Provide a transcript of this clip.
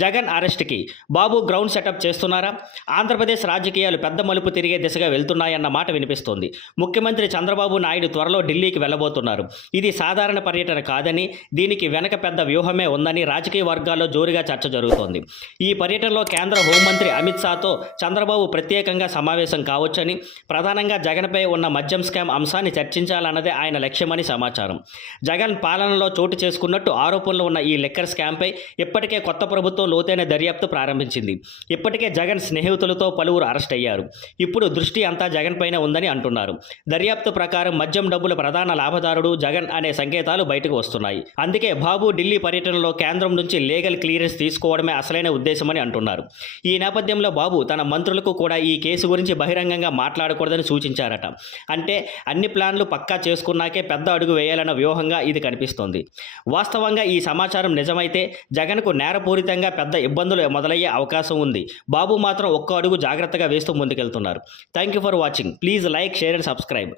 జగన్ అరెస్ట్కి బాబు ground setup చేస్తున్నారా? ఆంధ్రప్రదేశ్ రాజకీయాలు పెద్ద మలుపు తిరిగే దిశగా వెళ్తున్నాయన్న మాట వినిపిస్తోంది. ముఖ్యమంత్రి చంద్రబాబు నాయుడు త్వరలో ఢిల్లీకి వెళ్లబోతున్నారు. ఇది సాధారణ పర్యటన కాదని, దీనికి వెనక పెద్ద వ్యూహమే ఉందని రాజకీయ వర్గాల్లో జోరుగా చర్చ జరుగుతోంది. ఈ పర్యటనలో కేంద్ర హోంమంత్రి అమిత్ షాతో చంద్రబాబు ప్రత్యేకంగా సమావేశం కావచ్చని, ప్రధానంగా జగన్పై ఉన్న మద్యం స్కామ్ అంశాన్ని చర్చించాలన్నదే ఆయన లక్ష్యమని సమాచారం. జగన్ పాలనలో చోటు చేసుకున్నట్టు ఆరోపణలు ఉన్న ఈ లిక్కర్ స్కామ్పై ఇప్పటికే కొత్త ప్రభుత్వం లోతైన దర్యాప్తు ప్రారంభించింది. ఇప్పటికే జగన్ స్నేహితులతో పలువురు అరెస్ట్ అయ్యారు. ఇప్పుడు దృష్టి అంతా జగన్ పైన ఉందని అంటున్నారు. దర్యాప్తు ప్రకారం మద్యం డబ్బుల ప్రధాన లాభదారుడు జగన్ అనే సంకేతాలు బయటకు వస్తున్నాయి. అందుకే బాబు ఢిల్లీ పర్యటనలో కేంద్రం నుంచి లీగల్ క్లియరెన్స్ తీసుకోవడమే అసలైన ఉద్దేశమని అంటున్నారు. ఈ నేపథ్యంలో బాబు తన మంత్రులకు కూడా ఈ కేసు గురించి బహిరంగంగా మాట్లాడకూడదని సూచించారట. అంటే అన్ని ప్లాన్లు పక్కా చేసుకున్నాకే పెద్ద అడుగు వేయాలన్న వ్యూహంగా ఇది కనిపిస్తోంది. వాస్తవంగా ఈ సమాచారం నిజమైతే జగన్కు నేరపూరితంగా పెద్ద ఇబ్బందులు మొదలయ్యే అవకాశం ఉంది. బాబు మాత్రం ఒక్క అడుగు జాగ్రత్తగా వేస్తూ ముందుకెళ్తున్నారు. Thank you for watching. Please like, share and subscribe.